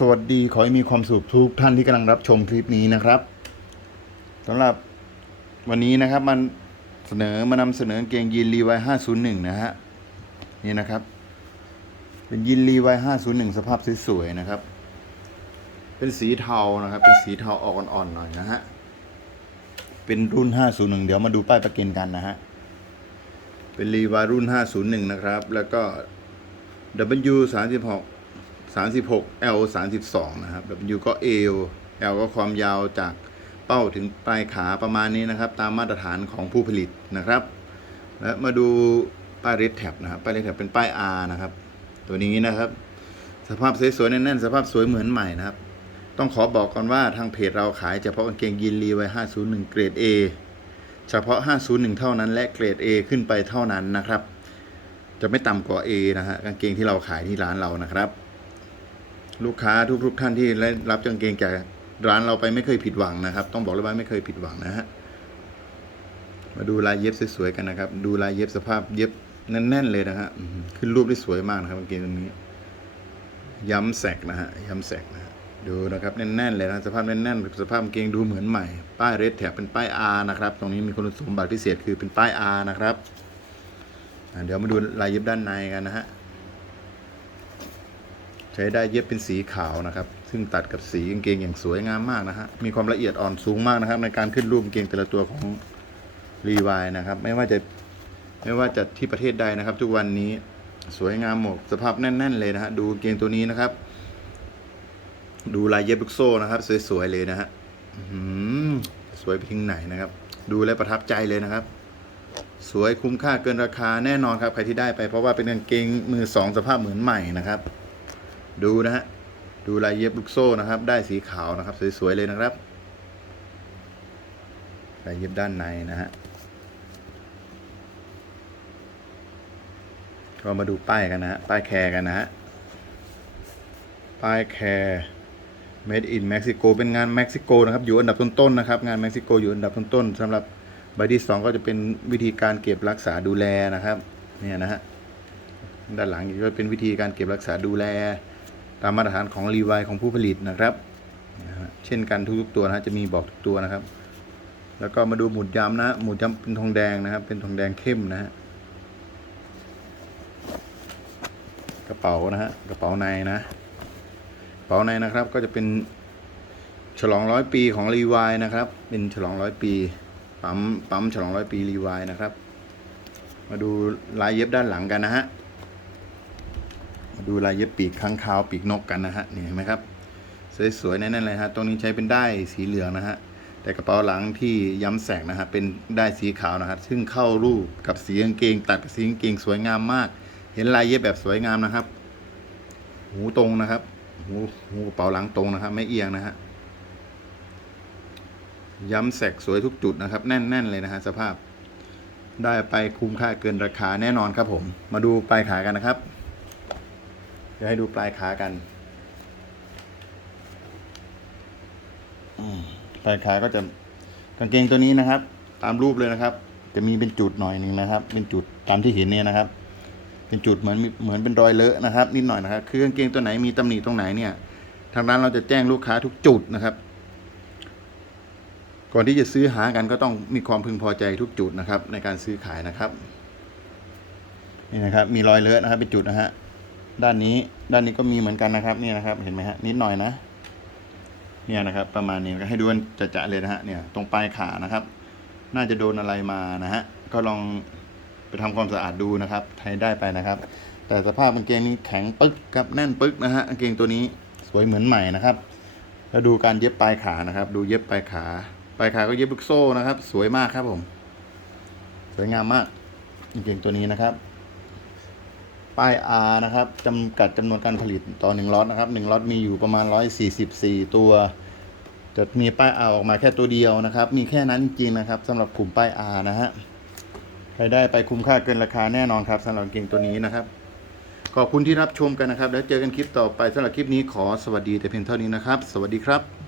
สวัสดีขอให้มีความสุขทุกท่านที่กำลังรับชมคลิปนี้นะครับสำหรับวันนี้นะครับมันเสนอมานำเสนอกางเกงยีนรีไว501นะฮะนี่นะครับ เป็นยีนรีไว501สภาพสวยๆนะครับ เป็นสีเทานะครับ เป็นสีเทาออกอ่อนๆหน่อยนะฮะเป็นรุ่น501เดี๋ยวมาดูป้ายประกันกันนะฮะเป็นรีไวรุ่น501นะครับ แล้วก็ W 36 36 L 32 นะครับ W ก็ L L ก็ความยาวจากเป้าถึงปลายขาประมาณนี้นะครับ ตามมาตรฐานของผู้ผลิตนะครับ และมาดูป้ายเรดแท็บนะครับป้ายเรดแท็บเป็นป้าย R นะครับ ตัวนี้นะครับ สภาพสวยๆแน่นๆ สภาพสวยเหมือนใหม่นะครับ ต้องขอบอกก่อนว่าทางเพจเราขายเฉพาะกางเกงยีนรีไว้501 เกรด A เฉพาะ 501 เท่านั้น และเกรด A ขึ้นไปเท่านั้นนะครับ จะไม่ต่ำกว่า A นะฮะกางเกงที่เราขายที่ร้านเรานะครับ ลูกค้าทุกๆท่านที่ได้รับกางเกงจากร้านเราไปไม่เคยผิดหวังนะครับ ต้องบอกเลยว่าไม่เคยผิดหวังนะฮะมาดูลายเย็บสวยๆกันนะครับ ดูลายเย็บสภาพเย็บแน่นๆเลยนะฮะขึ้นรูปได้สวยมากนะครับกางเกงตรงนี้ ย้ำแสกนะฮะย้ำแสกนะฮะดูนะครับแน่นๆเลยนะสภาพแน่นๆสภาพกางเกงดูเหมือนใหม่ ป้ายเรดแถบเป็นป้าย R นะครับ ตรงนี้มีคุณสมบัติพิเศษคือเป็นป้าย R นะครับ เดี๋ยวมาดูลายเย็บด้านในกันนะฮะ ใช้ได้เย็บเป็นสีขาวนะครับ ซึ่งตัดกับสีกางเกงอย่างสวยงามมากนะฮะ มีความละเอียดอ่อนสูงมากนะครับ ในการขึ้นรูปกางเกงแต่ละตัวของรีวายนะครับ ไม่ว่าจะไม่ว่าจะที่ประเทศใดนะครับ ทุกวันนี้สวยงามหมดสภาพแน่น ๆ เลยนะฮะ ดูเกงตัวนี้นะครับ ดูลายเย็บลูกโซ่นะครับ สวยๆเลยนะฮะสวยไปถึงไหนนะครับ ดูแลวประทับใจเลยนะครับ สวยคุ้มค่าเกินราคาแน่นอนครับใครที่ได้ไปเพราะว่าเป็นกางเกงมือสองสภาพเหมือนใหม่นะครับ ดูนะฮะ ดูลายเย็บลูกโซ่นะครับ ได้สีขาวนะครับ สวยๆเลยนะครับ ลายเย็บด้านในนะฮะเรามาดูป้ายกันนะฮะ ป้ายแคร์กันนะฮะ ป้ายแคร์ made in Mexico เป็นงานเม็กซิโกนะครับ อยู่อันดับต้นๆนะครับ งานเม็กซิโกอยู่อันดับต้นๆสำหรับใบที่สองก็จะเป็นวิธีการเก็บรักษาดูแลนะครับ เนี่ยนะฮะด้านหลังก็เป็นวิธีการเก็บรักษาดูแล ตามมาตรฐานของรีไวของผู้ผลิตนะครับ เช่นกันทุกตัวนะจะมีบอกทุกตัวนะครับ แล้วก็มาดูหมุดย้ำนะหมุดย้ำเป็นทองแดงนะครับ เป็นทองแดงเข้มนะฮะกระเป๋านะฮะกระเป๋าในนะกระเป๋าในนะครับก็จะเป็นฉลองร้อยปีของรีไวนะครับ เป็นฉลองร้อยปีปั๊มปั๊มฉลองร้อยปีรีไวนะครับ มาดูลายเย็บด้านหลังกันนะฮะ มาดูลายเย็บปีกข้างคาวปีกนกกันนะฮะนี่เห็นไหมครับ สวยๆแน่นๆเลยฮะตรงนี้ใช้เป็นได้สีเหลืองนะฮะแต่กระเป๋าหลังที่ย้ำแสกนะฮะเป็นได้สีขาวนะฮะซึ่งเข้ารูปกับสีกางเกง ตัดกับสีกางเกงสวยงามมาก เห็นลายเย็บแบบสวยงามนะครับ หูตรงนะครับ หูหูกระเป๋าหลังตรงนะครับ ไม่เอียงนะฮะย้ำแสกสวยทุกจุดนะครับ แน่น ๆ เลยนะฮะสภาพ ได้ไปคุ้มค่าเกินราคาแน่นอนครับผม มาดูปลายขากันนะครับ เดี๋ยวให้ดูปลายขากันปลายขาก็จะกางเกงตัวนี้นะครับ ตามรูปเลยนะครับ จะมีเป็นจุดหน่อยหนึ่งนะครับ เป็นจุดตามที่เห็นเนี่ยนะครับ เป็นจุดเหมือนเหมือนเป็นรอยเลอะนะครับ นิดหน่อยนะครับ คือกางเกงตัวไหนมีตำหนิตรงไหนเนี่ย ทางร้านเราจะแจ้งลูกค้าทุกจุดนะครับ ก่อนที่จะซื้อหากันก็ต้องมีความพึงพอใจทุกจุดนะครับ ในการซื้อขายนะครับ นี่นะครับ มีรอยเลอะนะครับ เป็นจุดนะฮะ ด้านนี้ด้านนี้ก็มีเหมือนกันนะครับนี่นะครับ เห็นไหมฮะนิดหน่อยนะ เนี่ยนะครับ ประมาณนี้ก็ให้ดูกันจะเลยนะฮะเนี่ยตรงปลายขานะครับ น่าจะโดนอะไรมานะฮะก็ลองไปทำความสะอาดดูนะครับให้ได้ไปนะครับ แต่สภาพกางเกงนี้แข็งปึ๊กครับแน่นปึ๊กนะฮะกางเกงตัวนี้สวยเหมือนใหม่นะครับแล้วดูการเย็บปลายขานะครับ ดูเย็บปลายขาปลายขาก็เย็บลูกโซ่นะครับ สวยมากครับผม สวยงามมากกางเกงตัวนี้นะครับ ป้าย R นะครับจำกัดจำนวนการผลิตต่อหนึ่งล็อตนะครับหนึ่งล็อตมีอยู่ประมาณ 144 ตัว จะมีป้าย R ออกมาแค่ตัวเดียวนะครับ มีแค่นั้นจริงๆนะครับสำหรับกลุ่มป้าย R นะฮะใครได้ไปคุ้มค่าเกินราคาแน่นอนครับสำหรับกางเกงตัวนี้นะครับ ขอบคุณที่รับชมกันนะครับ แล้วเจอกันคลิปต่อไปสำหรับคลิปนี้ขอสวัสดีแต่เพียงเท่านี้นะครับ สวัสดีครับ